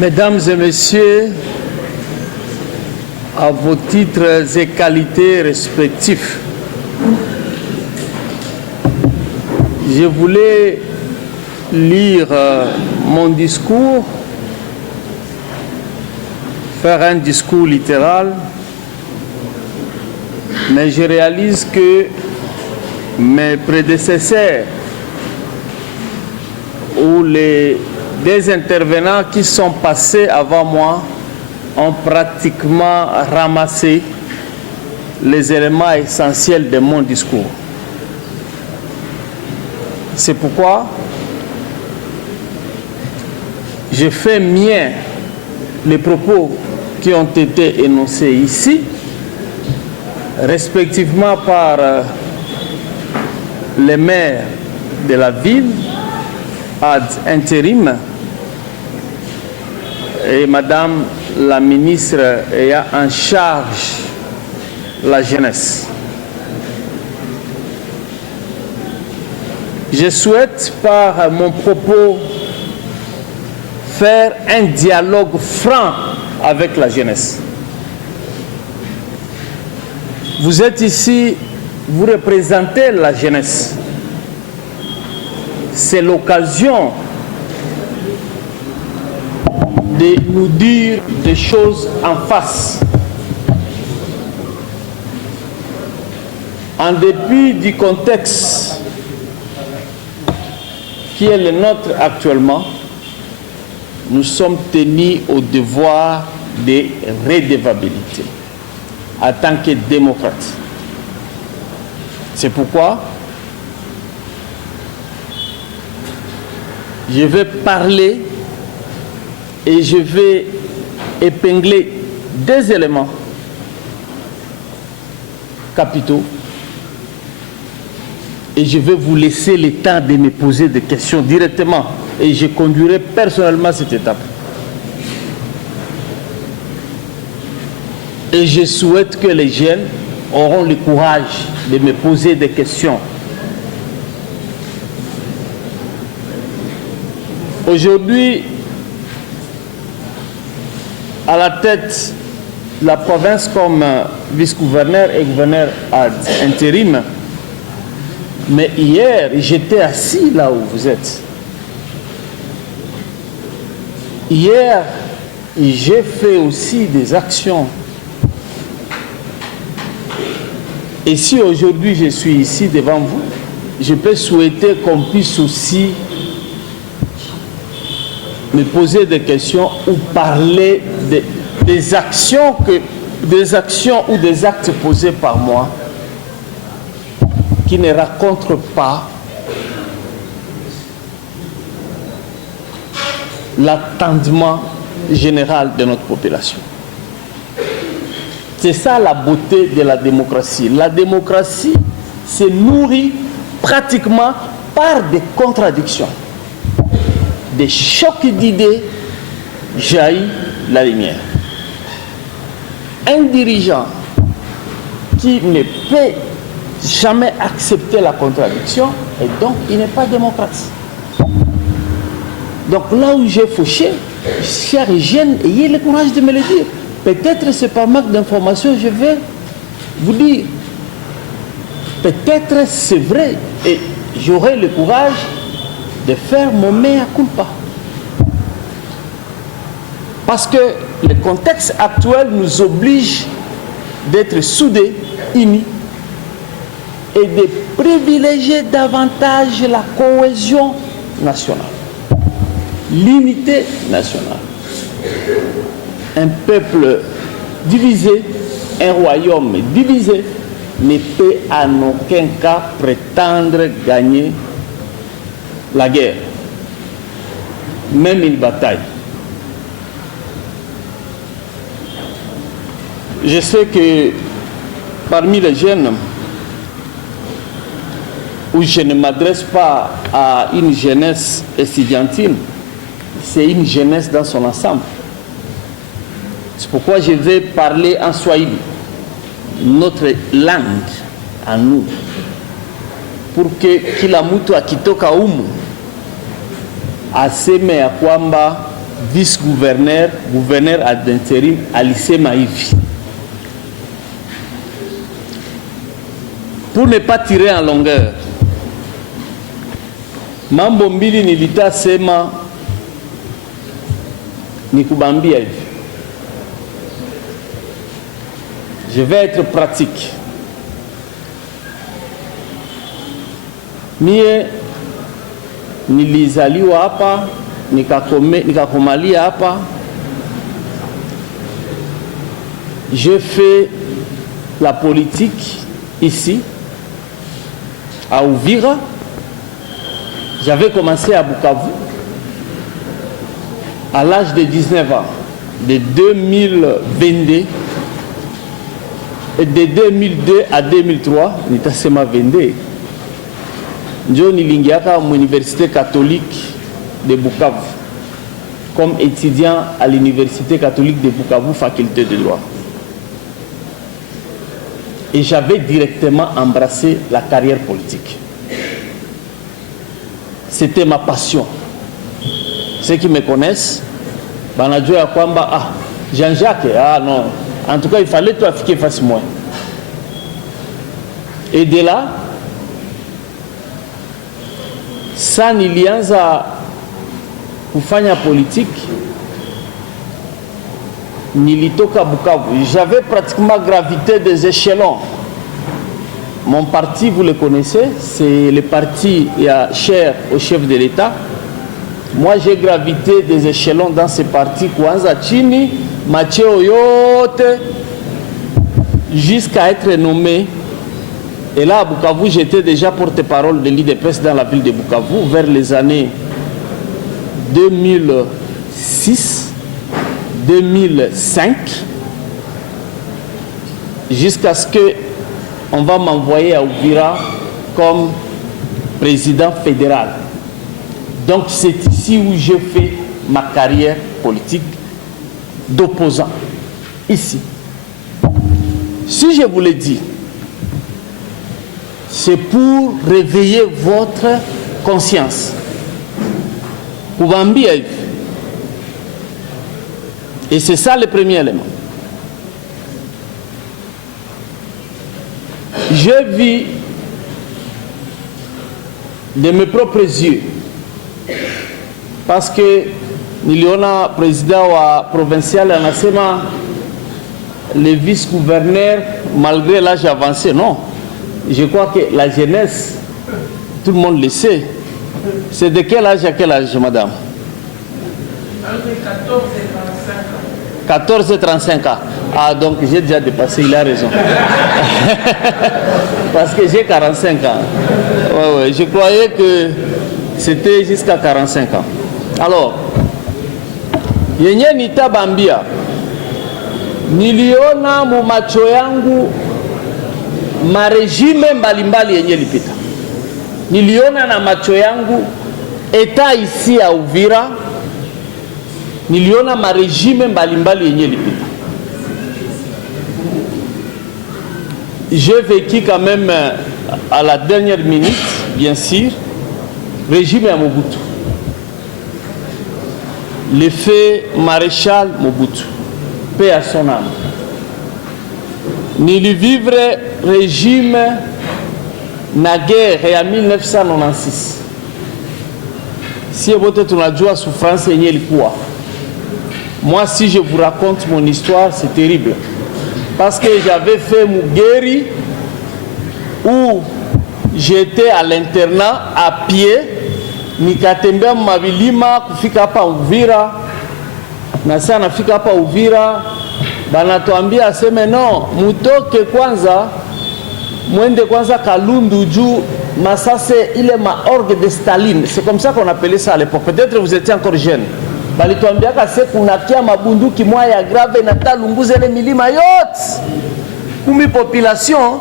Mesdames et messieurs, à vos titres et qualités respectifs, je voulais lire mon discours, faire un discours littéral, mais je réalise que mes prédécesseurs ou les des intervenants qui sont passés avant moi ont pratiquement ramassé les éléments essentiels de mon discours. C'est pourquoi je fais mien les propos qui ont été énoncés ici, respectivement par les maires de la ville ad intérim et Madame la ministre ayant en charge la jeunesse. Je souhaite par mon propos faire un dialogue franc avec la jeunesse. Vous êtes ici, vous représentez la jeunesse. C'est l'occasion de nous dire des choses en face. En dépit du contexte qui est le nôtre actuellement, nous sommes tenus au devoir de redevabilité en tant que démocrates. C'est pourquoi je vais parler et je vais épingler des éléments capitaux et je vais vous laisser le temps de me poser des questions directement et je conduirai personnellement cette étape. Et je souhaite que les jeunes auront le courage de me poser des questions. Aujourd'hui, à la tête de la province comme vice-gouverneur et gouverneur ad intérim, mais hier, j'étais assis là où vous êtes. Hier, j'ai fait aussi des actions. Et si aujourd'hui je suis ici devant vous, je peux souhaiter qu'on puisse aussi me poser des questions ou parler des actions ou des actes posés par moi qui ne racontent pas l'attendement général de notre population. C'est ça la beauté de la démocratie. La démocratie se nourrit pratiquement par des contradictions. Des chocs d'idées jaillit la lumière. Un dirigeant qui ne peut jamais accepter la contradiction, et donc il n'est pas démocrate. Donc là où j'ai fauché, chers jeunes, ayez le courage de me le dire. Peut-être c'est par manque d'information, je vais vous dire. Peut-être c'est vrai, et j'aurai le courage de faire mon mea culpa. Parce que le contexte actuel nous oblige d'être soudés, unis, et de privilégier davantage la cohésion nationale, l'unité nationale. Un peuple divisé, un royaume divisé, ne peut en aucun cas prétendre gagner la guerre, même une bataille. Je sais que parmi les jeunes, où je ne m'adresse pas à une jeunesse estudiantine, c'est une jeunesse dans son ensemble. C'est pourquoi je vais parler en Swahili, notre langue à nous, pour que kila mtu akitoka humu aseme ya kwamba vice-gouverneur, gouverneur ad intérim à lycée Maïvi. Pour ne pas tirer en longueur, mambo mbili nilitasema nikubambia hivi. Je vais être pratique. Mie nilizaliwa hapa, nikakomalia hapa. Je fais la politique ici, à Uvira. J'avais commencé à Bukavu à l'âge de 19 ans, de 2022. Et de 2002 à 2003, nitasema 22. Njo nilingiaka à l'université catholique de Bukavu comme étudiant à l'université catholique de Bukavu, faculté de droit. Et j'avais directement embrassé la carrière politique. C'était ma passion. Ceux qui me connaissent, banajua kwamba Jean-Jacques, non. En tout cas, il fallait toi fiquer face moi. Et de là, ça nilianza kufanya politique, nilitoka Bukavu. J'avais pratiquement gravité des échelons. Mon parti, vous le connaissez, c'est le parti cher au chef de l'État. Moi, j'ai gravité des échelons dans ce parti, Kwanza Chini, Macheo Yote, jusqu'à être nommé. Et là, à Bukavu, j'étais déjà porte-parole de l'IDPS dans la ville de Bukavu vers les années 2006, 2005, jusqu'à ce qu'on va m'envoyer à Uvira comme président fédéral. Donc c'est ici où je fais ma carrière politique d'opposant. Ici. Si je vous l'ai dit, c'est pour réveiller votre conscience. Et c'est ça le premier élément. Je vis de mes propres yeux. Parce que niliona président wa provincial anasema le vice-gouverneur malgré l'âge avancé. Non, je crois que la jeunesse, tout le monde le sait. C'est de quel âge à quel âge, madame? 14 et 35 ans. Ah, donc j'ai déjà dépassé, il a raison. Parce que j'ai 45 ans. Ouais, je croyais que c'était jusqu'à 45 ans. Alors, yenye nitabambia, niliona mu macho yangu marejime mbalimbali yenye lipita. Niliona na macho yangu eta ici à Uvira, niliona marejime mbalimbali yenye lipita. J'ai vécu quand même à la dernière minute, bien sûr, régime à Mobutu. L'effet maréchal Mobutu, paix à son âme. Ni le vivre régime na guerre en 1996. Si vous êtes la joie souffrance et quoi. Moi, si je vous raconte mon histoire, c'est terrible. Parce que j'avais fait Mugeri où j'étais à l'internat à pied. Nikatembea mabilima kufika hapa Uvira, na sana nafika hapa Uvira banatuambia aseme no, mutoke kwanza mwende kwanza Kalundu juu masase ile orgue de Staline. C'est comme ça qu'on appelait ça à l'époque. Peut-être vous étiez encore jeune. Balituambia kase kunakia mabunduki moya grave na talunguza ile milima yote. Kumi population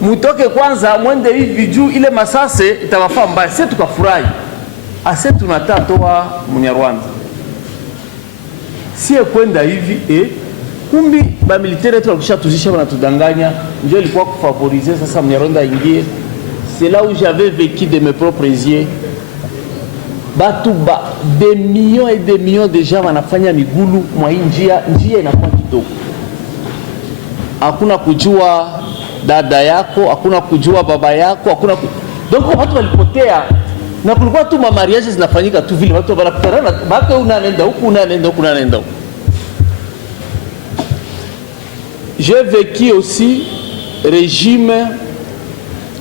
mutoke kwanza mwende hivi juu ile masase itawafaa mbaya. Sisi tukafurahi. Ase tunatatoa Munyarwanda. Si kwenda hivi kumbi ba militaire wetu walishatuzisha wanatudanganya, ndio ilikuwa kufavoriser sasa Munyarwanda ingie. C'est là où j'avais vécu de mes propres yeux batu des millions et des millions de gens wanafanya migulu mwa njia inakuwa kidogo. Hakuna kujua dada yako, hakuna kujua baba yako, hakuna donc watu walipotea, na kulikuwa tu ma mariages zinafanyika tu vile watu wanakutana, bado unaenda huku unaenda huku unaenda huku. J'ai vécu aussi régime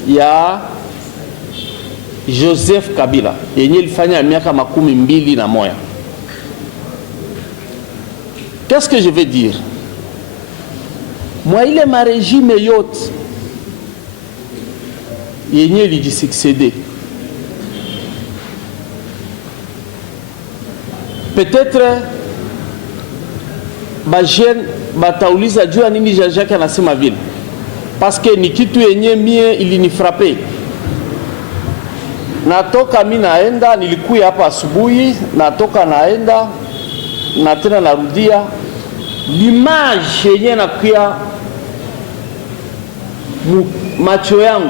ya Joseph Kabila yenye ilifanya miaka 21. Qu'est-ce que je veux dire? Moi ile ma régime yote yenye ilijisuccéder, peut-être ba jeune batauliza jua nini Jean-Jacques anasema vile, parce que ni kitu yenye mie ilinifrape. Natoka mimi naenda, nilikuya hapa asubuhi, natoka naenda na tena narudia, l'image yenye nakuya macho yangu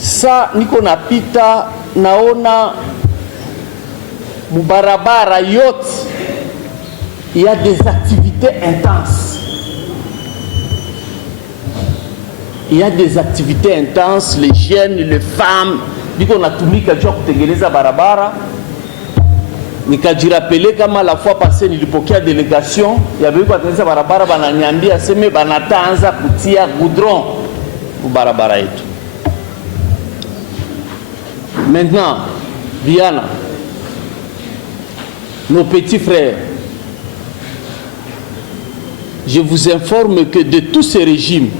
sa niko napita, naona mubarabara yote il y a des activités intenses. Il y a des activités intenses, les jeunes, les femmes, biko natumika jua kutengeneza barabara. Nikajirapele kama la fois passée nilipokea délégation ya biko kutengeneza barabara, bananiambia seme banataanza kutia goudron ku barabara yetu. Maintenant, Viana, nos petits frères, je vous informe que de tous ces régimes,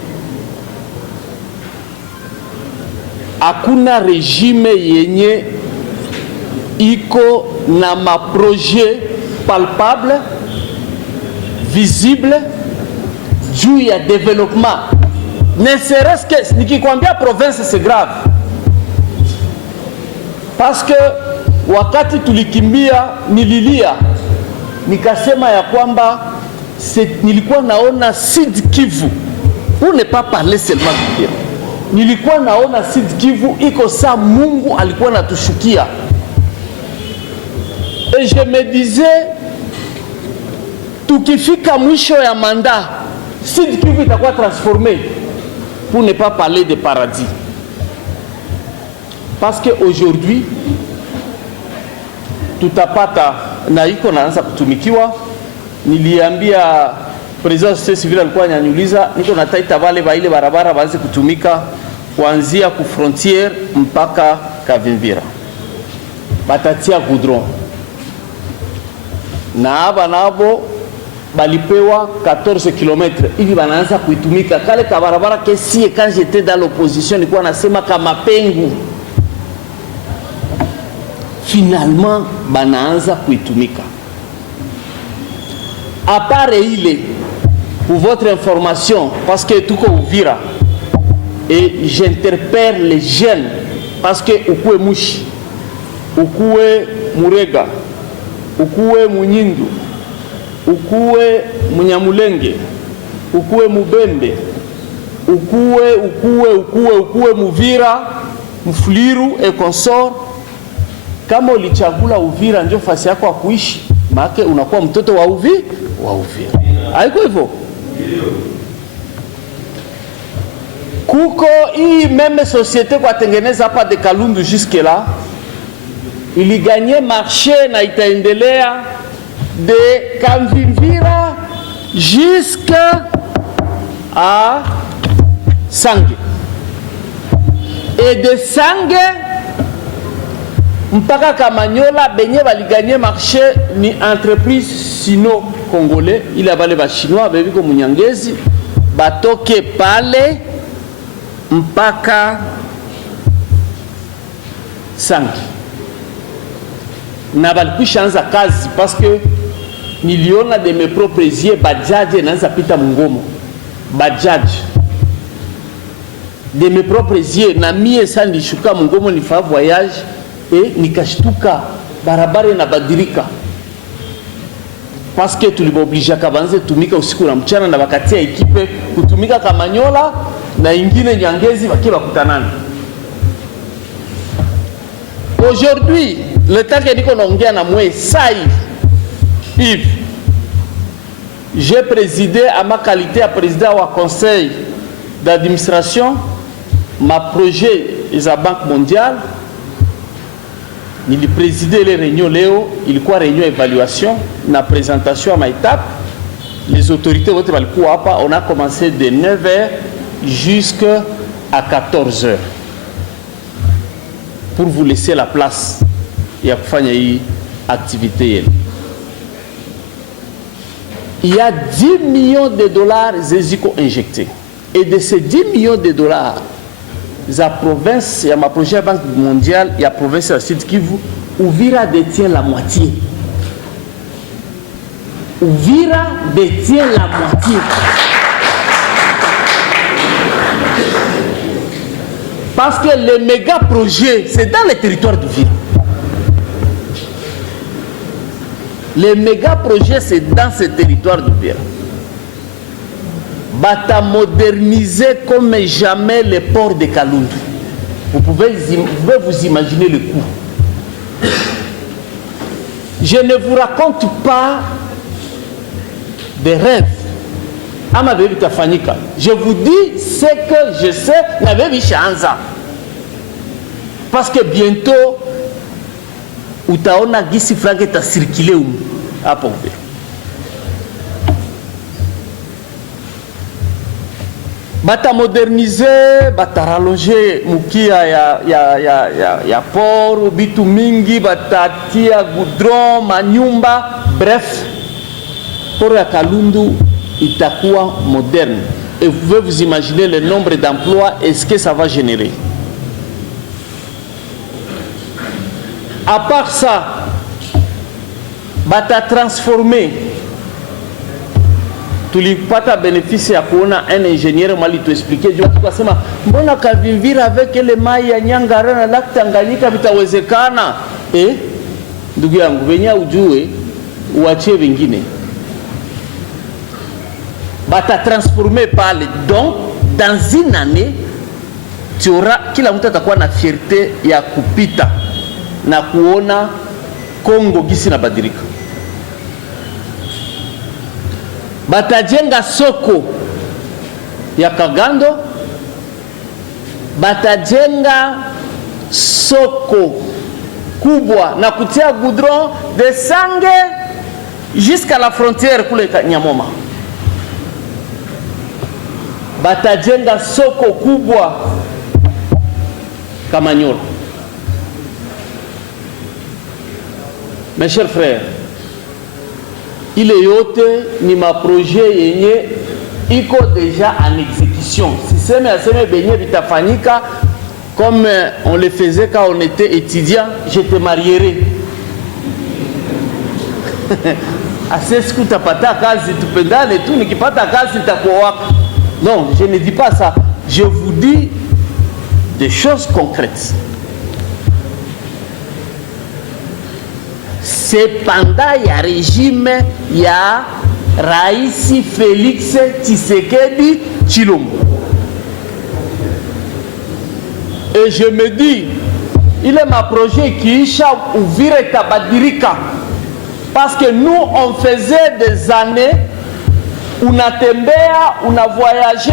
hakuna régime yenye iko na ma projet palpable, visible, juu ya développement. Ne serait-ce que, nikikwambia province c'est grave. Parce que wakati tulikimbia nililia, nikasema ya kwamba nilikuwa naona Sud Kivu, pour ne pas parler seulement de Kivu, nilikuwa naona Sud Kivu iko saa Mungu alikuwa natushukia. Et je me disais, tukifika mwisho ya manda Sud Kivu itakuwa transformé, pour ne pas parler de paradis. Parce que aujourd'hui tutapata na iko naanza kutumikiwa. Niliambia president société civile alikuwa ananiuliza, niko nataita wale ba ile barabara baanze kutumika kuanzia ku frontière mpaka Kavimvira, batatia goudron na aba nabo balipewa 14 km hivi banaanza kuitumika. Kale ka barabara kesie, quand j'étais dans l'opposition nilikuwa nasema kama pengu, finalement banaanza kuitumika. À part ile, pour votre information, parce que tout comme Uvira, et j'interpelle les jeunes, parce que ukue Mushi, ukue Murega, ukue Munyindu, ukue Munyamulenge, ukue Mubembe, ukue Muvira, Mfuliru et consort. Kama ulichagula Uvira ndio fasi yako ya kuishi, maana unakuwa mtoto wa Uvira. Haiko hivyo. Kuko hii même société kwa tengeneza hapa de Kalundu jusque là, ili gagner marché na itaendelea de Kavimvira jusqu'à Sange. Et de Sange mpaka Kamanyola benye bali gagner marché ni entreprise sino-congolais, il a balé ba chinois bebiko Munyangezi batoke pale mpaka Sangi. Na balikwisha anza kazi parce que niliona de mes propres yeux bajaji naanza pita Mungomo. Bajaji de mes propres yeux, na mie sa nishuka Mungomo nifa voyage et nikashtuka barabara na badirika. Parce que tuliboblisha kabanze tumika usiku na mchana na bakatia ekipe kutumika Kamanyola na ingine Nyangezi wakiwa kutanana. Aujourd'hui le temps que niko naongea na mwe sai Yves, j'ai présidé à ma qualité à président au conseil d'administration ma projet de la Banque mondiale. Il présidait les réunions Léo, il quoi réunion évaluation, la présentation à ma étape. Les autorités on a commencé de 9h jusqu'à 14h pour vous laisser la place et faire une activité. Il y a 10 millions de dollars injectés. Et de ces 10 millions de dollars, la province, il y a ma projet Banque mondiale, il y a la province de Sud Kivu, Uvira détient la moitié. Uvira détient la moitié. Parce que les méga projets, c'est dans les territoires d'Uvira. Les méga projets, c'est dans ces territoires d'Uvira. Bata moderniser comme jamais les ports de Kalundu. Vous pouvez vous imaginer le coût. Je ne vous raconte pas des rêves. Je vous dis ce que je sais. Parce que bientôt, utaona gisi franc est circulé à Pompe. Bata moderniser, bata rallonger mukia ya port, bitu mingi, bata tia goudron, manyumba, bref, port ya Kalundu itakuwa moderne. Et vous pouvez vous imaginer le nombre d'emplois et ce que ça va générer. À part ça, bata transformer. Tulipata bénéfice ya kuona un ingénieur mali tu expliquer juu tukasema mbona Kavimvira avec le mai ya Nyangara na Lake Tanganyika vitawezekana ndugu yangu venya ujue uachie vingine bata transformer pale. Donc dans une année tu auras kila mtu atakuwa na fierté ya kupita na kuona Kongo gisi na badilika. Batajenga soko ya Kagando, batajenga soko kubwa na kutia goudron de Sange jusqu'à la frontière kule Nyamoma. Batajenga soko kubwa Kamanyoro. Mes chers frères, il est yote ni ma projet yenye iko déjà en exécution. Si c'est mais benye bitafanyika comme on le faisait quand on était étudiant, je te marierai. Assez ce que tu pata kazi tupendane et tout nikipata kazi takuoa. Non, je ne dis pas ça. Je vous dis des choses concrètes. C'est pendant le régime ya Raisi Félix Tshisekedi Tshilombo. Et je me dis, il est ma projet qui isha Uvira Tabadirika. Parce que nous, on faisait des années, on a tembea, on a voyagé,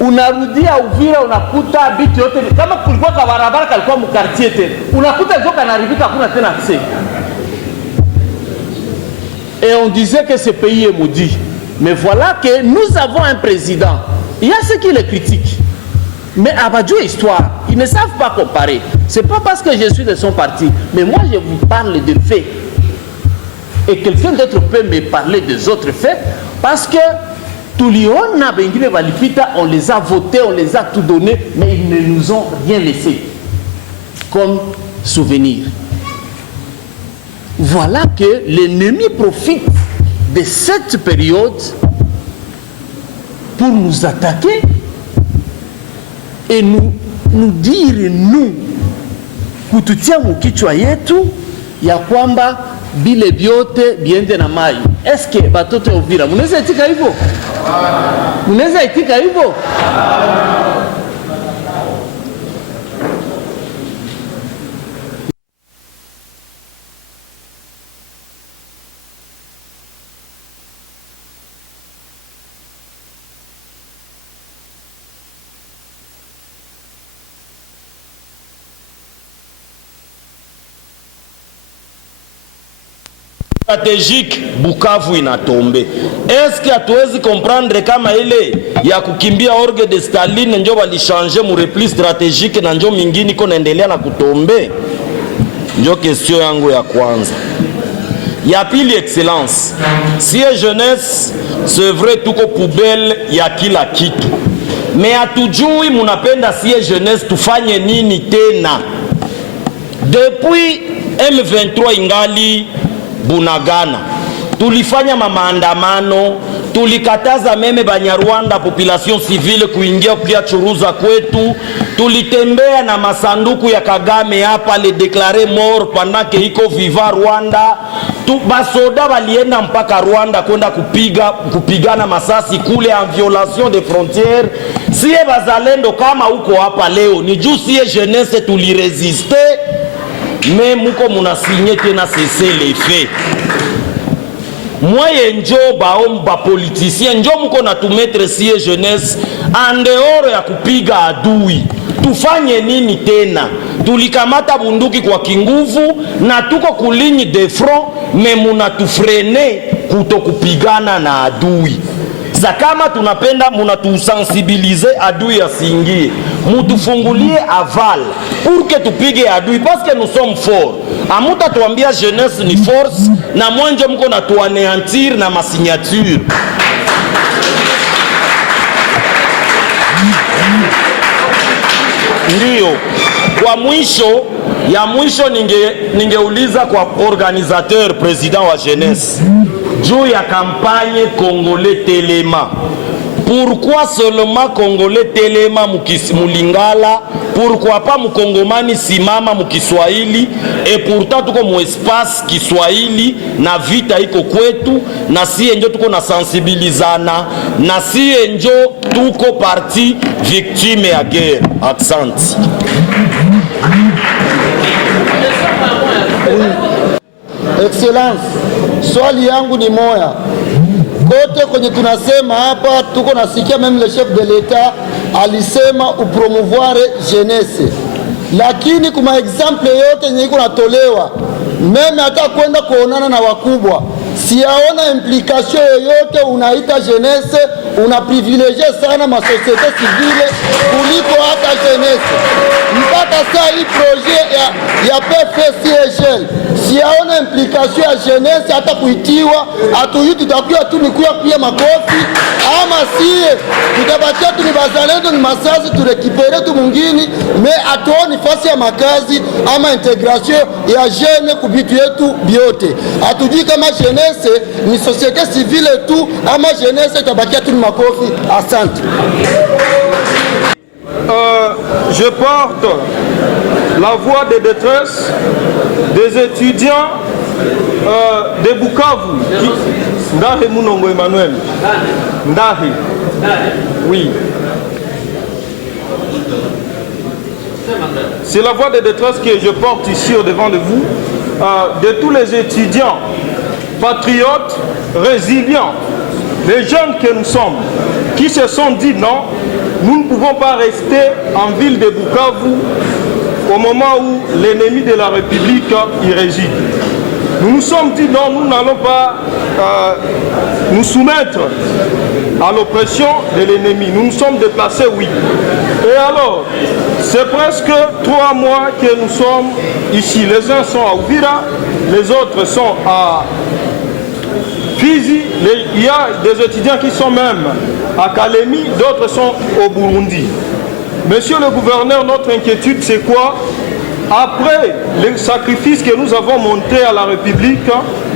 unarudia Uvira unakuta bitu yote kama kulikuwa kwa barabara kalikuwa mu quartier tena unakuta joka naribika kuna tena accès. Et on disait que ce pays est maudit. Mais voilà que nous avons un président. Il y a ceux qui le critiquent. Mais Abadjo histoire, ils ne savent pas comparer. C'est pas parce que je suis de son parti, mais moi je vous parle de faits. Et quelqu'un d'autre peut me parler des autres faits parce que on les a votés, on les a tout donné, mais ils ne nous ont rien laissé comme souvenir. Voilà que l'ennemi profite de cette période pour nous attaquer et nous dire, nous, kututia mukichwa yetu ya kwamba bile biote biende na mai. Est-ce que batoto ya Uvira munaweza itika hivyo? Munaweza itika hivyo? stratégique Bukavu inatombe. Est-ce que hatuwezi comprendre kama ile ya kukimbia orgue de Staline njo walishange mu repli stratégique na njo mingine iko naendelea na kutombe? Njo question yangu ya kwanza. Ya pili, excellence, sie jeunesse c'est vrai tuko poubelle ya kila kitu, me hatujui munapenda sie jeunesse tufanye nini tena. Depuis M23 ingali Bunagana, tulifanya maandamano, tulikataza meme Banyarwanda population civile kuingia pia churuza kwetu, tulitembea na masanduku ya Kagame hapa le déclarer mort pendant que iko viva Rwanda. Basoda walienda mpaka Rwanda kwenda kupigana masasi kule en violation des frontières. Sie bazalendo kama uko hapa leo ni juu sie jeunesse tuliresiste, mais muko munasinye tena cesser les faits. Mwaye njo baomba politicien njo muko na tumetre sie jeunesse en dehors ya kupiga adui. Tufanye nini tena? Tulikamata bunduki kwa kinguvu na tuko kulinyi de front, me munatufrene kutokupigana na adui. Sa kama tunapenda munatusensibilize adui asiingie, mutufungulie aval pour que tupige adui, parce que nous sommes forts. Amuta tuambia jeunesse ni force na mwenje mko na tuaneantir na masignature. Ndiyo kwa mwisho ningeuliza kwa organisateur président wa jeunesse juu ya campagne Congolais Telema. Pourquoi seulement Congolais Telema mulingala? Pourquoi pas mukongomani simama mukiswahili? Et pourtant tuko mu espace Kiswahili na vita iko kwetu, na siye njo tuko na sensibilizana, na siye njo tuko parti victime ya guerre. Accent. Excellence, swali yangu ni moya. Kote kwenye tunasema hapa tuko nasikia meme le chef de l'État alisema upromouvoir jeunesse, lakini kuma example yote yenye iko natolewa meme hata kwenda kuonana na wakubwa siyaona implication yoyote. Unaita jeunesse, una privilegie sana ma société civile kuliko hata jeunesse. Mpaka saa hii projet ya PFCGL siyaona implication ya jeunesse hata kuitiwa. Atuyu tutakuwa tu nikuya pia makofi, ama siye tutabatia tu ni bazalendo ni masasi turekipere tu mungini, me atuoni fasi ya makazi ama integration ya jeune kubitu yetu biote. Atujui kama jeunesse ni société civile tu ama jeunesse tabakia tu ni makofi. Asante. Je porte la voix de détresse des étudiants de Bukavu. Ndahe Munongo Emmanuel. Ndahe. Oui. C'est la voix de détresse que je porte ici au-devant de vous, de tous les étudiants patriotes, résilients, les jeunes que nous sommes, qui se sont dit non, nous ne pouvons pas rester en ville de Bukavu au moment où l'ennemi de la République y réside. Nous nous sommes dit non, nous n'allons pas nous soumettre à l'oppression de l'ennemi. Nous nous sommes déplacés, oui. Et alors, c'est presque 3 mois que nous sommes ici. Les uns sont à Uvira, les autres sont à Fizi. Il y a des étudiants qui sont même à Kalemi, d'autres sont au Burundi. Monsieur le gouverneur, notre inquiétude c'est quoi? Après les sacrifices que nous avons montrés à la République,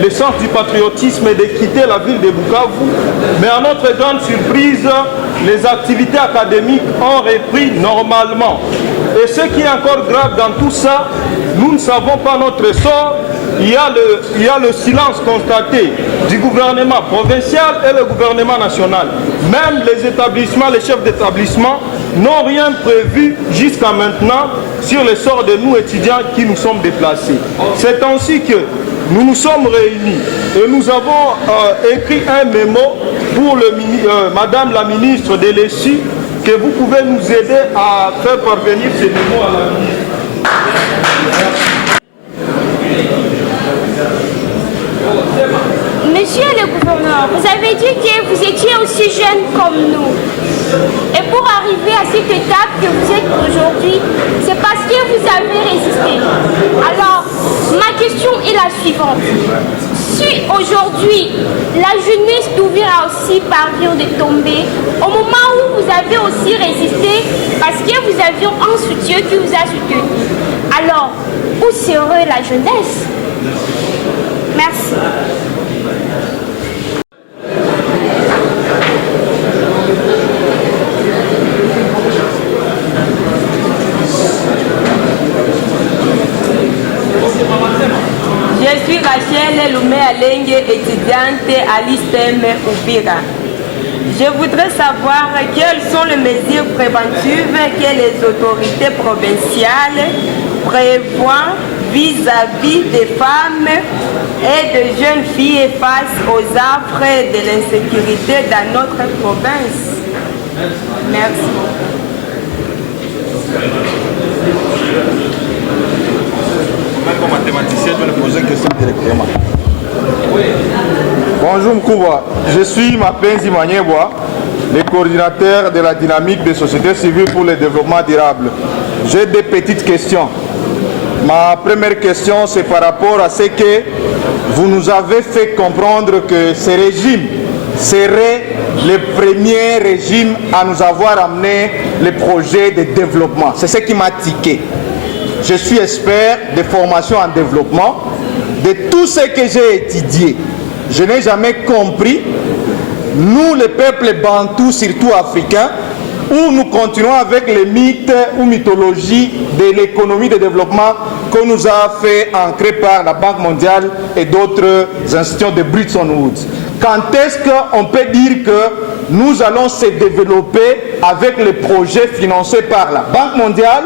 l'essence du patriotisme est de quitter la ville de Bukavu, mais à notre grande surprise, les activités académiques ont repris normalement. Et ce qui est encore grave dans tout ça, nous ne savons pas notre sort. Il y a le silence constaté du gouvernement provincial et le gouvernement national. Même les établissements, les chefs d'établissement n'ont rien prévu jusqu'à maintenant sur le sort de nous étudiants qui nous sommes déplacés. C'est ainsi que nous nous sommes réunis et nous avons écrit un mémo pour Madame la ministre de l'ESU, que vous pouvez nous aider à faire parvenir ce mémo à la ministre. étiez aussi jeune comme nous. Et pour arriver à cette étape que vous êtes aujourd'hui, c'est parce que vous avez résisté. Alors, ma question est la suivante. Si aujourd'hui, la jeunesse d'Uvira a aussi parvient de tomber, au moment où vous avez aussi résisté, parce que vous aviez un soutien qui vous a soutenu, alors, où serait la jeunesse? Merci. Je suis Rachel Loumé Alenge, étudiante à l'ISTEM Uvira. Je voudrais savoir quelles sont les mesures préventives que les autorités provinciales prévoient vis-à-vis des femmes et de jeunes filles face aux affres de l'insécurité dans notre province. Merci. Comme mathématicien, je vais lui poser une question directement. Bonjour Mkouba, je suis Mapenzi Manyebwa, le coordinateur de la dynamique des sociétés civiles pour le développement durable. J'ai des petites questions. Ma première question, c'est par rapport à ce que vous nous avez fait comprendre que ce régime serait le premier régime à nous avoir amené les projets de développement. C'est ce qui m'a tiqué. Je suis expert de formation en développement. De tout ce que j'ai étudié, je n'ai jamais compris, nous les peuples bantous, surtout africains, où nous continuons avec les mythes ou mythologies de l'économie de développement qu'on nous a fait ancrer par la Banque mondiale et d'autres institutions de Bretton Woods. Quand est-ce qu'on peut dire que nous allons se développer avec les projets financés par la Banque mondiale,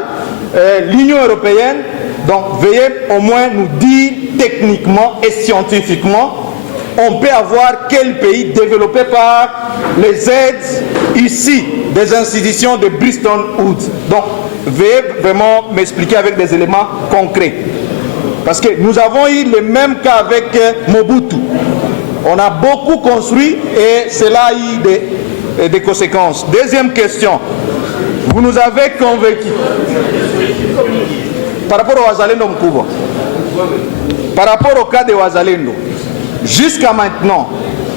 l'Union européenne? Donc veuillez au moins nous dire techniquement et scientifiquement, on peut avoir quel pays développé par les aides ici des institutions de Bretton Woods. Donc veuillez vraiment m'expliquer avec des éléments concrets. Parce que nous avons eu le même cas avec Mobutu. On a beaucoup construit et cela a eu des conséquences. Deuxième question, vous nous avez convaincus. Par rapport au Wazalendo Mkubwa, par rapport au cas de Wazalendo, jusqu'à maintenant,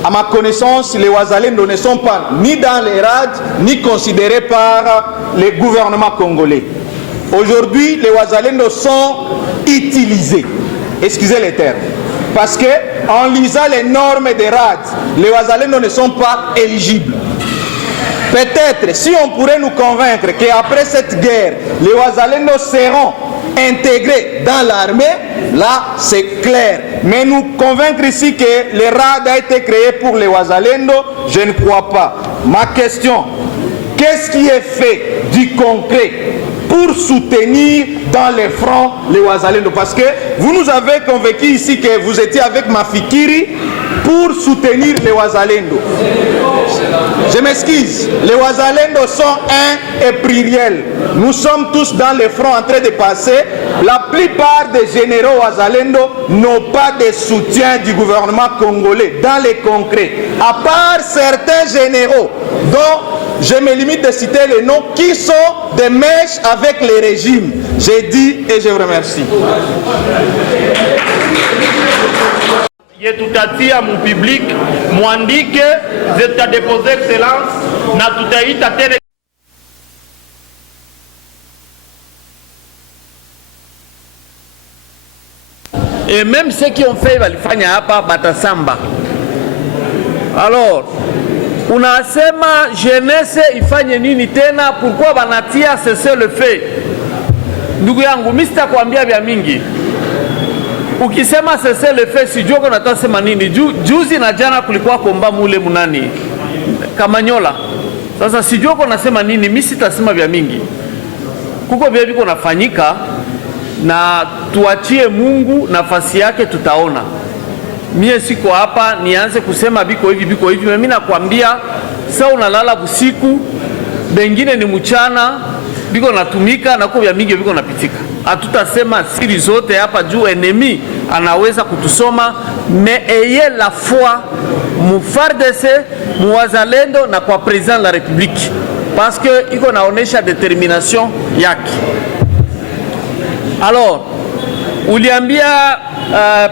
à ma connaissance, les Wazalendo ne sont pas ni dans les RAD, ni considérés par les gouvernements congolais. Aujourd'hui, les Wazalendo sont utilisés, excusez les termes, parce que en lisant les normes des RAD, les Wazalendo ne sont pas éligibles. Peut-être, si on pourrait nous convaincre qu'après cette guerre, les Wazalendo seront intégrés dans l'armée, là c'est clair. Mais nous convaincre ici que le RAD a été créé pour les Wazalendo, je ne crois pas. Ma question, qu'est-ce qui est fait du concret pour soutenir dans les fronts les Wazalendo? Parce que vous nous avez convaincu ici que vous étiez avec Mafikiri pour soutenir les Wazalendo. Je m'excuse, les Wazalendo sont un et pluriel. Nous sommes tous dans les fronts en train de passer. La plupart des généraux Wazalendo n'ont pas de soutien du gouvernement congolais dans les concrets. À part certains généraux dont je me limite de citer les noms qui sont des mèches avec les régimes. J'ai dit et je vous remercie. Tutatia mu public mwandike zitadepose excellence na tutaita tena. Et même ceux qui ont fait walifanya hapa batasamba. Alors, unasema jeunesse ifanye nini tena? Pourquoi banatia cesser le fait? Ndugu yangu, mimi sitakwambia vya mingi. Ukisema cesser le fait, sijua kuna tasema nini. Juzi na jana kulikuwa komba mule munani Kamanyola. Sasa sijua kuna nasema nini, mimi sitasema vya mingi. Kuko vya viko nafanyika na tuachie Mungu nafasi yake, tutaona. Mie siko hapa nianze kusema biko hivi. Mimi nakwambia sasa unalala usiku, bengine ni mchana, biko natumika na kwa vya mingi biko napitika. Hatutasema siri zote hapa juu enemy anaweza kutusoma, mais ayez la foi mu FARDC muwazalendo na kwa president la republique, parce que iko naonesha determination yake. Alors uliambia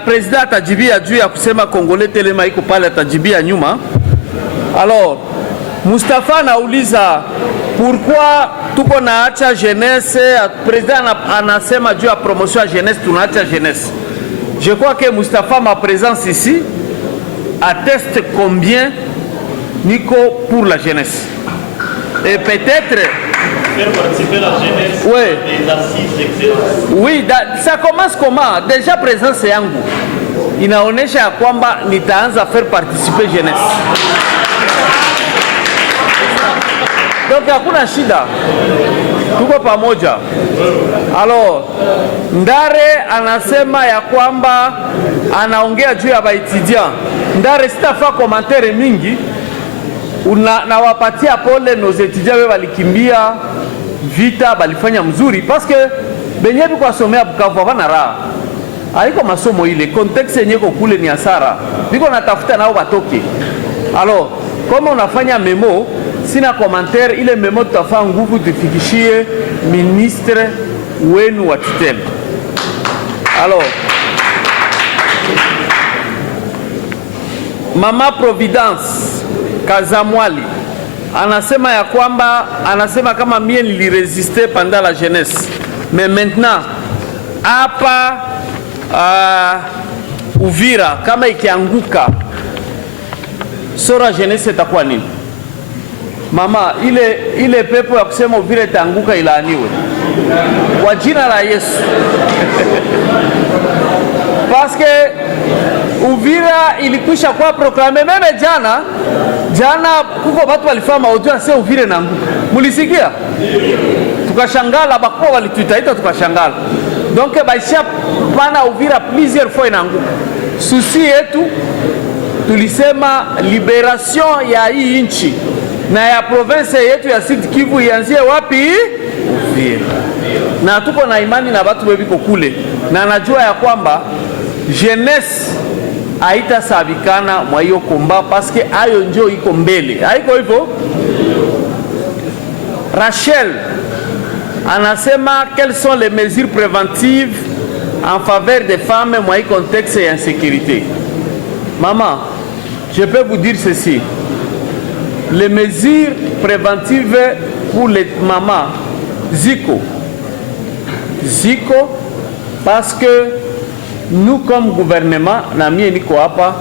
president atajibia juu ya kusema Kongole Telema iko pale, atajibia nyuma. Alors Mustafa anauliza pourquoi tuko naacha jeunesse, president anasema juu ya promotion ya jeunesse tunaacha jeunesse. Je crois que Mustafa, ma présence ici atteste combien Nico pour la jeunesse. Et peut-être faire participer la jeunesse des assises d'excellence. Oui, ça commence comment? Déjà présence yangu inaonesha ya kwamba nitaanza faire participer jeunesse. Donc hakuna shida, tuko pamoja. Alors Ndare anasema ya kwamba anaongea juu ya baetudiant. Ndare sitafa commentaire mingi, nawapatia pole nos étudiants wewe walikimbia vita, balifanya mzuri parce que benye biko asomea Bukavu havana raha. Haiko masomo ile, context yenye ko kule ni hasara. Biko natafuta nao batoke. Alors kama unafanya memo, sina commentaire, ile memo tutafanya nguvu tufikishie ministre wenu wa tutelle. Alors Mama Providence Kazamwali anasema ya kwamba, anasema kama mie niliresiste pendant la jeunesse, mais maintenant hapa Uvira kama ikianguka sora jeunesse itakuwa nini? Mama, ile pepo ya kusema Uvira itaanguka ilaaniwe kwa jina la Yesu. Parce que Uvira ilikwisha kwa proclamer meme jana kuko watu walifanya audio sasa Uvira inaanguka. Mulisikia? Tukashangala, bakwa walituitaita tukashangala. Donc baisha pana Uvira plusieurs fois inaanguka. Susi yetu tulisema liberation ya hii nchi na ya province yetu ya Sud Kivu ianzie wapi? Uvira. Na tuko na imani na watu webiko kule, na najua ya kwamba jeunesse haitasabikana mwa hiyo komba parce que ayo ndio iko mbele. Haiko hivyo? Rachel anasema quelles sont les mesures préventives en faveur des femmes mwa hii contexte ya insécurité. Maman, je peux vous dire ceci. Les mesures préventives pour les mamans ziko parce que nous comme gouvernement, na mie niko hapa,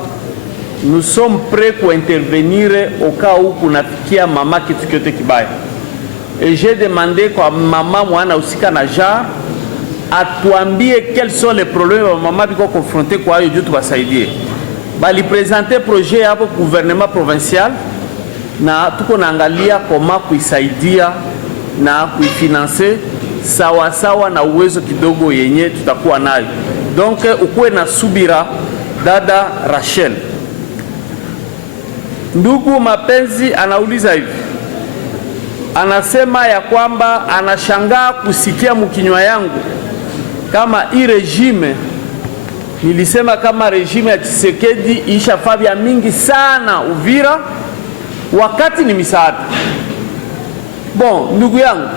nous sommes prêts pour intervenir au cas où kunafikia mama kitu kyote kibaya. Et j'ai demandé kwa mama mwana usika na jar atuambie quels sont les problèmes mama biko confronté kwa hiyo juu tuwasaidie. Bali présenter projet hapo gouvernement provincial na tuko naangalia koma kuisaidia na kuifinancer sawa sawa na uwezo kidogo yenye tutakuwa nayo. Donc ukuwe na subira dada Rachel. Ndugu Mapenzi anauliza hivi, anasema ya kwamba anashangaa kusikia mkinywa yangu kama hii regime, nilisema kama regime ya Tshisekedi ishafanya mingi sana Uvira wakati ni misaada. Bon, ndugu yangu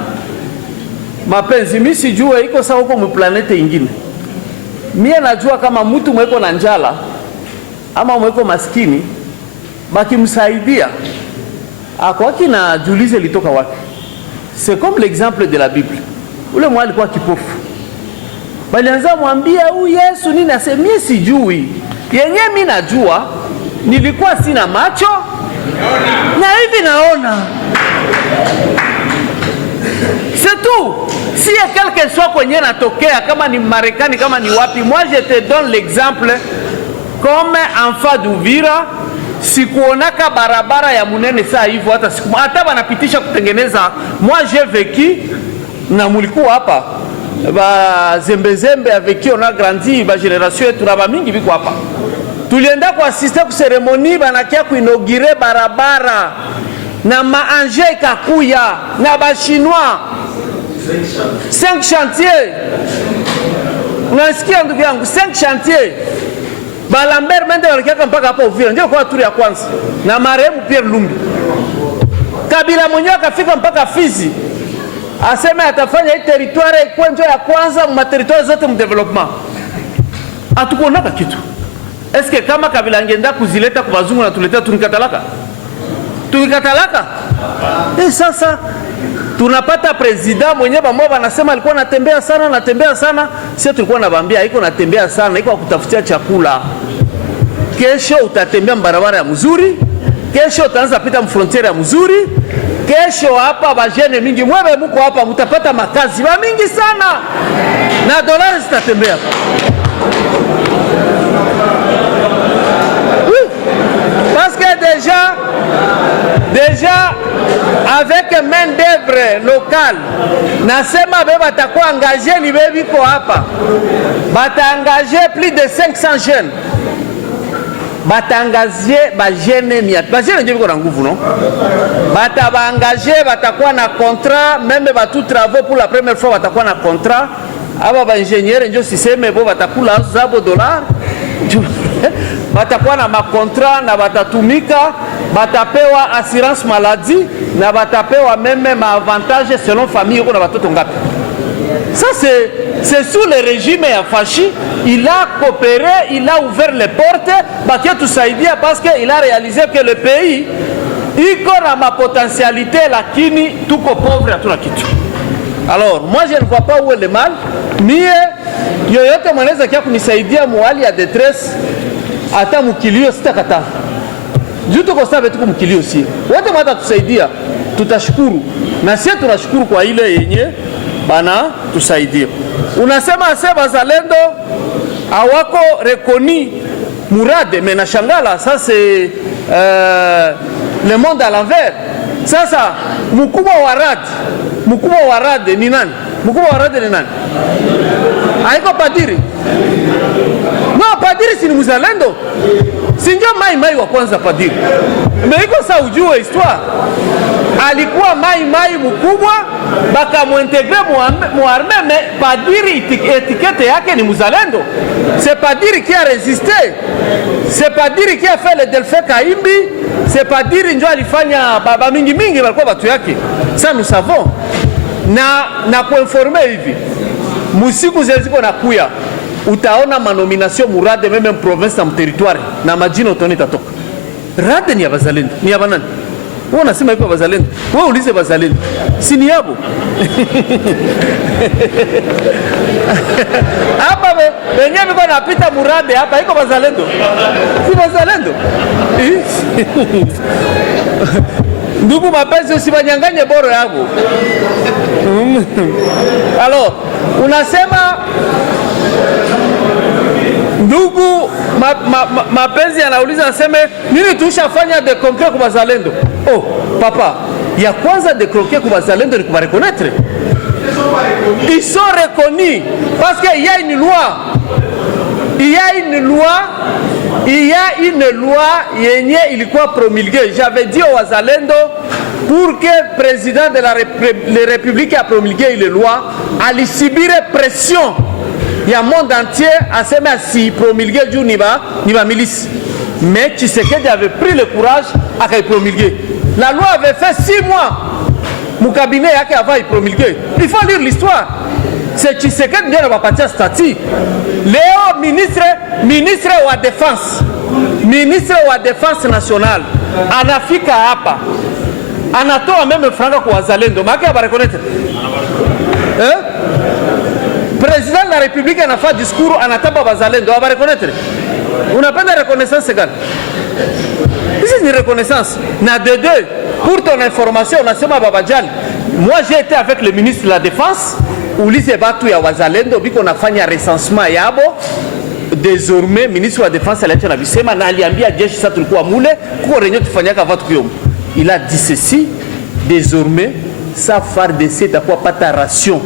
Mapenzi, mimi sijue iko sawa huko mplanete ingine. Mie najua kama mtu mweko na njala ama mweko maskini baki msaidia akwaki na julize litoka wapi. C'est comme l'exemple de la Bible. Ule mwa alikuwa kipofu, balianza mwambia huyu Yesu nini, asemie sijui. Yenye mimi najua nilikuwa sina macho na hivi naona. C'est tout. Si y a quelque chose kwenye natokea, kama ni Marekani, kama ni wapi, moi je te donne l'exemple comme enfant d'Uvira, sikuonaka barabara ya munene saa hivyo hata wanapitisha kutengeneza. Moi j'ai vécu na mulikuwa hapa ba zembe avec qui on a grandi, ba génération yetu na ba mingi biko hapa. Tulienda kwa assiste ku cérémonie banakia kuinaugurer barabara na maanje ikakuya na ba chinois 5 chantiers. Unasikia ndugu yangu, 5 chantiers. Ba Lambert Mende walikiaka mpaka hapa Uvira, ndio kwa turi ya kwanza, na marehemu Pierre Lumbi. Kabila mwenyewe akafika mpaka Fizi, aseme atafanya hii territoire ikuwe njo ya kwanza mu territoire zote mu development. Hatukuonaka kitu. Eske kama Kabila angenda kuzileta kwa wazungu na tuletea tunikatalaka? Tunikatalaka? Sasa tunapata president mwenye bamwa banasema alikuwa anatembea sana, sisi tulikuwa nabaambia haiko natembea sana, iko kutafutia chakula. Kesho utatembea barabara ya mzuri, kesho utaanza pita mfrontiere ya mzuri, kesho hapa bajene mingi mwewe muko hapa mutapata makazi ba mingi sana na dolari zitatembea. Parce que déjà avec main d'œuvre locale nasema beba batakuwa engagé ni bebiko hapa bata engagé plus de 500 jeunes bata engagé ba jeunes miat ba jeunes ndio biko na nguvu non bata ba engagé batakuwa na contrat même ba tout travaux pour la première fois batakuwa na contrat aba ba ingénieur ndio siseme bo batakula zabo dollar batakuwa na makontra na batatumika, batapewa assurance maladie na batapewa même ma avantage selon famille yoko na batoto ngapi. Ça c'est sous le régime ya Fashi, il a coopéré, il a ouvert les portes, bakia tusaidia parce que il a réalisé que le pays iko na ma potentialité lakini tuko pauvre hatuna kitu. Alors, moi je ne vois pas où est le mal, mie yoyote mwanaweza kia kunisaidia muhali ya détresse hata mukilio sitakata. Juto kwa sababu tuko mukilio si. Wote mwata tusaidia, tutashukuru. Na sisi tunashukuru kwa ile yenye bana tusaidia. Unasema ase bazalendo hawako rekoni murade, mais na shangala ça c'est le monde à l'envers. Sasa mkubwa wa rade ni nani? Mkubwa wa rade ni nani? Haiko padiri. No, padiri si ni mzalendo. Sinjo mai wa kwanza padiri. Meiko sa ujue histoire. Alikuwa mai mkubwa baka muintegre muarme mais padiri étiquette yake ni mzalendo. C'est padiri qui a résisté. C'est padiri qui a fait le Delphin Kaimbi. C'est padiri njo alifanya baba mingi walikuwa watu yake. Ça nous savons. Na kuinformer hivi. Musiku zeziko na kuya utaona manomination murade meme province na territoire na majina utoni tatoka. Rade ni ya bazalendo, ni ya banani? Wewe unasema iko bazalendo. Wewe ulize bazalendo. Si ni yabo. Hapa wenyewe biko napita murade hapa iko bazalendo. Si bazalendo. Ndugu mapenzi usibanyanganye boro yako. Alors, unasema ndugu mapenzi anauliza aseme nini tushafanya de concret kwa bazalendo. Oh, papa, ya kwanza de concret kwa bazalendo ni kwa reconnaître. Ils sont reconnus parce qu'il y a une loi. Il y a une loi yenye ilikuwa promulguée. J'avais dit au wazalendo pour que le président de la République a promulgué une loi, allait subir pression. Il y a un monde entier à se mettre si promulguer du Niba milice. Mais Tshisekedi avait pris le courage à promulguer. La loi avait fait 6 mois. Mon cabinet avait promulgué. Il faut lire l'histoire. C'est Tshisekedi qui va partir statut. Léo, ministre de la Défense. Ministre de la Défense nationale. Anafika hapa. Anatoa même franga kwa wazalendo. Maki aba reconnaître. Président de la République a fait discours anataba wazalendo. Aba reconnaître. Unapenda reconnaissance gani? C'est une reconnaissance. Na de deux. Pour ton information, on a sema Babajal. Moi j'ai été avec le ministre de la Défense. Ulize batu ya wazalendo biko nafanya recensement yabo. Désormais ministre de la Défense aliacha na bisema na aliambia jeshi sasa tulikuwa mule kuko renyo tufanyaka watu kuyom. Il a dit ceci, désormais sa FARDC itakuwa pata ration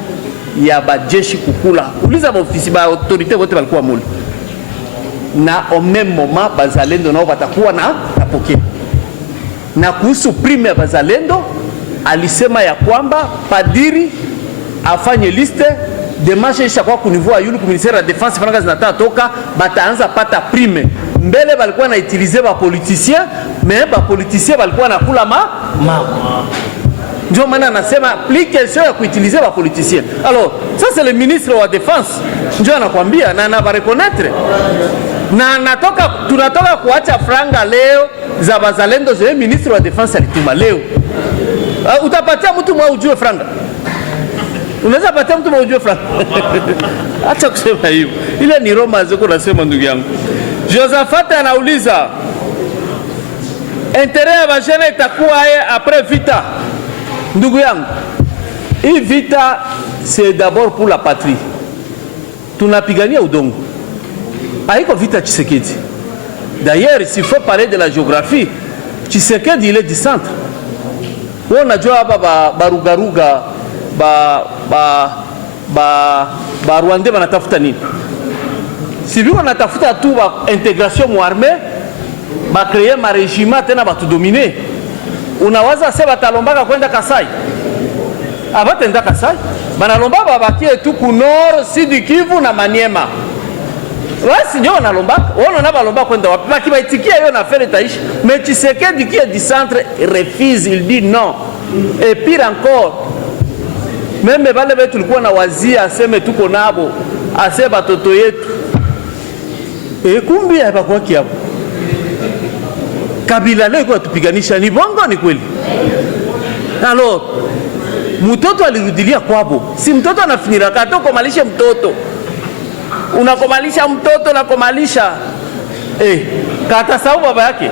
ya bajeshi kukula. Uliza maofisi ba autorité wote walikuwa mule. Na au même moment bazalendo nao watakuwa na napokea. Na kuhusu prime ya bazalendo alisema ya kwamba padiri afanye liste demarche ishakuwa kunivua yule ku ministère ya défense franga zinataka toka bataanza pata prime. Mbele balikuwa na utiliser ba politiciens, mais ba politiciens balikuwa nakula ma. Ndio maana nasema plus question ya kuutiliser ba politiciens. Alors, ça c'est le ministre wa défense. Ndio anakuambia na ana ba reconnaître. Na tunatoka kuacha franga leo za bazalendo za ministre wa défense alituma leo. Utapatia mtu mwa ujue franga. Unaweza patia mtu mwa ujue franga. Acha kusema hivyo. Ile ni Roma ziko nasema ndugu yangu. Josaphat anauliza intérêt ya bajene itakuwa après vita. Ndugu yangu, hii vita c'est d'abord pour la patrie. Tunapigania udongo. Haiko vita Tshisekedi. D'ailleurs, s'il faut parler de la géographie, Tshisekedi il est du centre. On unajua hapa barugaruga ba Rwanda wanatafuta nini? Si viko natafuta tu ba intégration mu armée, ba créer ma régiment tena ba tudominer. Unawaza sasa batalombaka kwenda Kasai. Abatenda Kasai. Banalomba babakie tu ku nord, sud Kivu na Maniema. Wasi ndio wanalombaka. Wao na balomba kwenda wapi? Bakibaitikia hiyo na affaire taishi. Mais Tshisekedi qui est du centre refuse, il dit non. Et pire encore, même bale betu tulikuwa na wazia aseme tuko nabo, asema batoto yetu. Kumbi hapa kwa kiapo. Kabila leo kwa tupiganisha ni bongo ni kweli. Alors, mtoto alirudilia kwabo. Si mtoto anafinira kato komalisha mtoto. Unakomalisha mtoto na komalisha katasahau baba yake.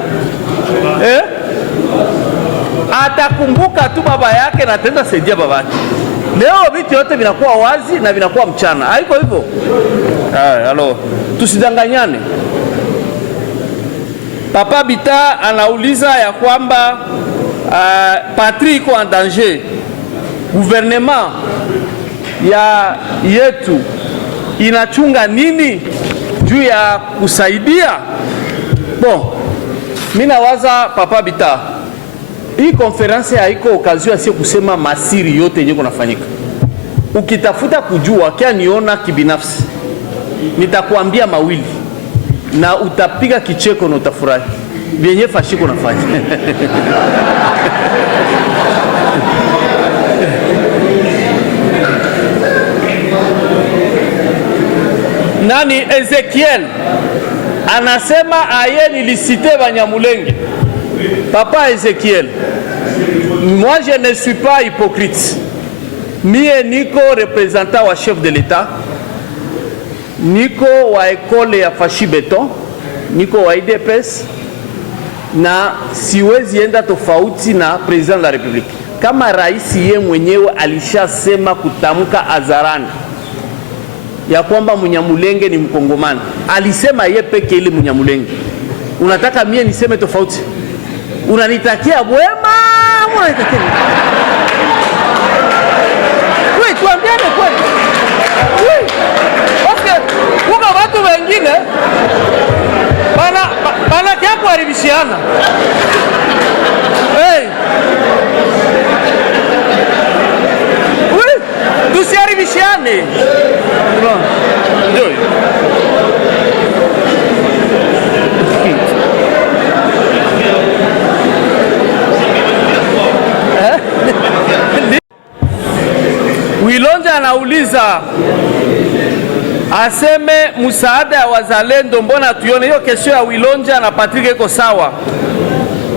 Atakumbuka tu baba yake na tenda saidia baba yake. Leo vitu yote vinakuwa wazi na vinakuwa mchana. Haiko hivyo. Alors, tusidanganyane. Papa Bita anauliza ya kwamba patrie iko en danger. Gouvernement ya yetu inachunga nini juu ya kusaidia? Bon, mimi nawaza Papa Bita, hii konferensi haiko okazio ya kusema masiri yote yenye kunafanyika. Ukitafuta kujua kia niona kibinafsi, nitakuambia mawili na utapiga kicheko na utafurahi. Vyenye fashiko nafanya. Nani Ezekiel anasema aye nilisite Banyamulenge. Papa Ezekiel, moi je ne suis pas hypocrite. Mie niko représentant wa chef de l'État, niko wa ekole ya Fashi Beton, niko wa IDPS, na siwezi enda tofauti na president la Republique. Kama rais ye mwenyewe alishasema kutamka hadharani ya kwamba Munyamulenge ni Mkongomani, alisema ye peke ile Munyamulenge. Unataka mie niseme tofauti? Unanitakia bwema? Unanitakia nini? Wewe tuambiane kweli. Wewe okay, kuna watu wengine bana kia kuharibishiana. Wewe tusiharibishiane. Ndio. Wilonja anauliza aseme msaada ya wazalendo, mbona tuione hiyo kesho ya Wilonja na Patrick iko sawa.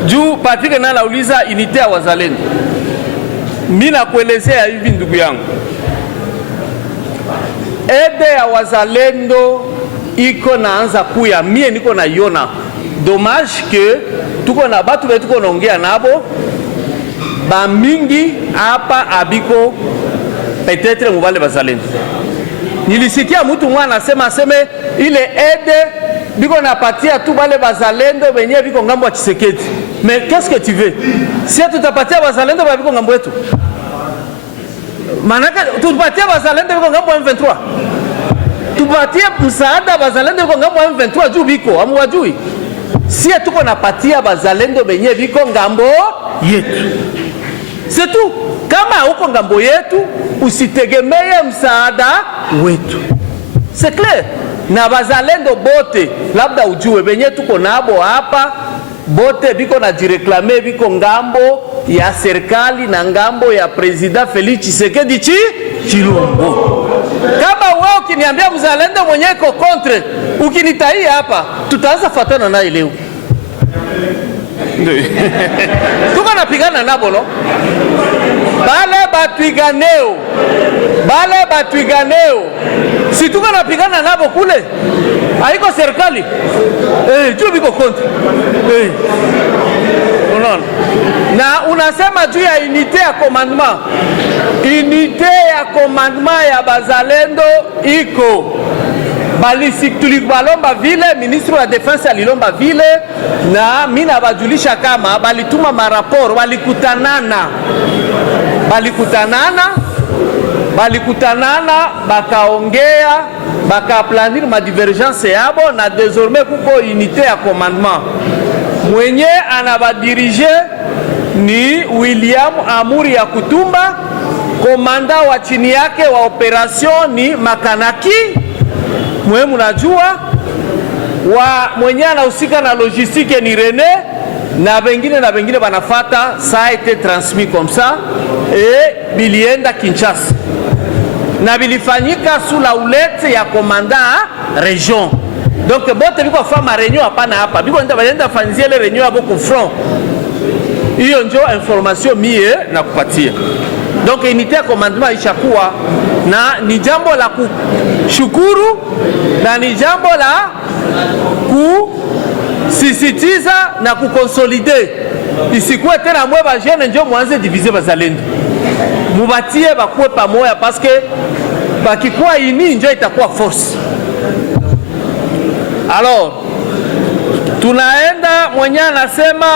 Juu Patrick na anauliza unité ya wazalendo. Mimi nakuelezea hivi ndugu yangu. Ede ya wazalendo iko naanza kuya, mie niko na iona. Dommage que tuko na batu betu tuko naongea nabo ba mingi hapa abiko peut-être mubale bazalendo. Nilisikia mtu mwana aseme ile ede biko napatia tu bale bazalendo benye biko ngambo ya Tshisekedi. Mais qu'est-ce que tu veux? Si tutapatia bazalendo ba biko ngambo yetu, manaka tupatie bazalendo biko ngambo ya M23. Tupatie msaada bazalendo biko ngambo ya M23 juu biko amuwajui. Si tuko napatia bazalendo benye biko ngambo yetu. C'est tout. Kama huko ngambo yetu, usitegemee msaada wetu. C'est clair. Na bazalendo bote, labda ujue benye tuko nabo hapa bote biko na jireklame biko ngambo ya serikali na ngambo ya President Felix Tshisekedi Chilombo. Kama wewe ukiniambia mzalendo mwenye iko contre, ukinitai hapa, tutaanza fatana naye leo. Tuko napigana nabo no? Bale batuiganeo. Si tuko napigana nabo kule, haiko serikali. Juu biko contre. Unaona? Na unasema juu ya unité ya commandement. Unité ya commandement ya bazalendo iko. Balisi tulibalomba vile, ministre wa defense alilomba vile, na mina bajulisha kama balituma maraporo, balikutanana, bakaongea, bakaplanir madivergence yabo, na désormais kuko unité ya commandement. Mwenye anabadirige ni William Amuri ya Kutumba, komanda wa chini yake wa operation ni Makanaki, muhimu najua, wa mwenye anahusika na logistique ni René, na bengine banafata. Ça a été transmis comme ça et bilienda Kinshasa na bilifanyika sous la houlette ya commandant région. Donc bote biko fama réunion hapana hapa, biko nenda fanzia ile réunion hapo ku front. Hiyo ndio information mie na kupatia. Donc unité ya commandement ishakuwa, na ni jambo la kushukuru na ni jambo la kusisitiza na kukonsolide. Isikuwe tena mwe ba jeune ndio mwanze diviser bazalendo. Mubatie bakuwe pamoja, parce que bakikuwa ini ndio itakuwa force. Alors tunaenda mwenye anasema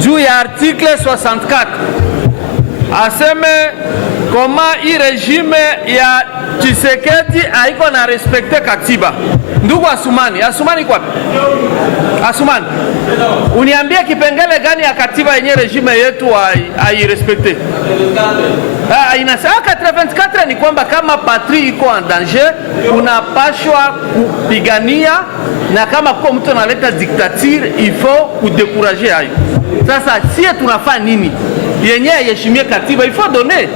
juu ya article 64, aseme koma hii regime ya Tshisekedi haiko na respecte katiba. Ndugu Asumani kwa Asumani, uniambie kipengele gani ya katiba yenye regime yetu hairespecte? Inasema 84 ni kwamba kama patrie iko en danger unapashwa kupigania, na kama kwa mtu analeta dictature il faut kudekurager hayo. Sasa sie tunafanya nini yenye yeshimie katiba? Il faut donner.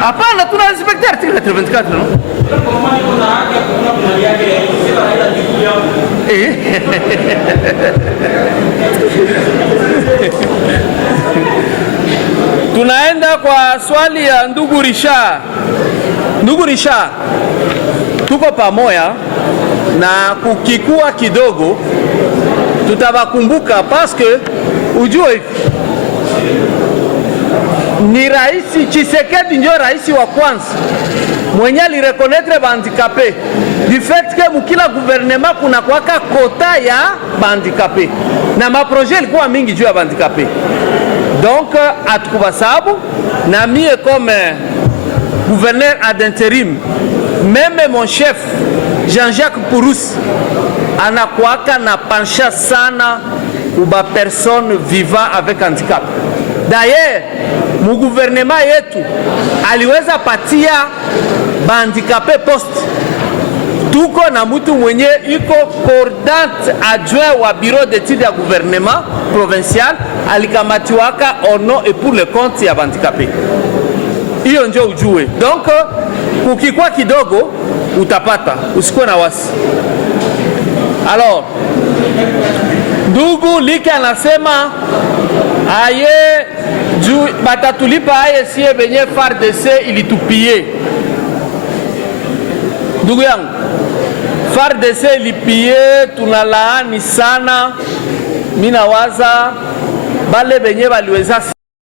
Hapana, tuna respecter article 84 no? Tunaenda kwa swali ya ndugu Richard. Ndugu Richard, tuko pamoja, na kukikua kidogo tutabakumbuka, parce que ujue ni raisi Tshisekedi ndio raisi wa kwanza mwenye alirekonetre bandikape du fait que mukila gouvernement kuna kwaka kota ya bandikape, na maprojet ilikuwa mingi juu ya bandikape. Donc atukubasabu na mie comme gouverneur ad intérim, même mon chef Jean-Jacques Purus anakuaka na pencha sana uba personne vivant avec handicap. D'ailleurs, mu gouvernement yetu aliweza patia bandikape poste. Tuko na mtu mwenye iko coordonate adjoint wa bureau d'études ya gouvernement provincial, alikamatiwaka au nom et pour le compte ya bandikape. Hiyo ndio ujue. Donc ukikwa kidogo utapata, usikuwe na wasi. Alors ndugu Like anasema aye juu batatulipa aye sie benye FARDC ilitupie. Ndugu yangu, FARDC ilipie, tunalaani sana. Mina waza bale benye baliweza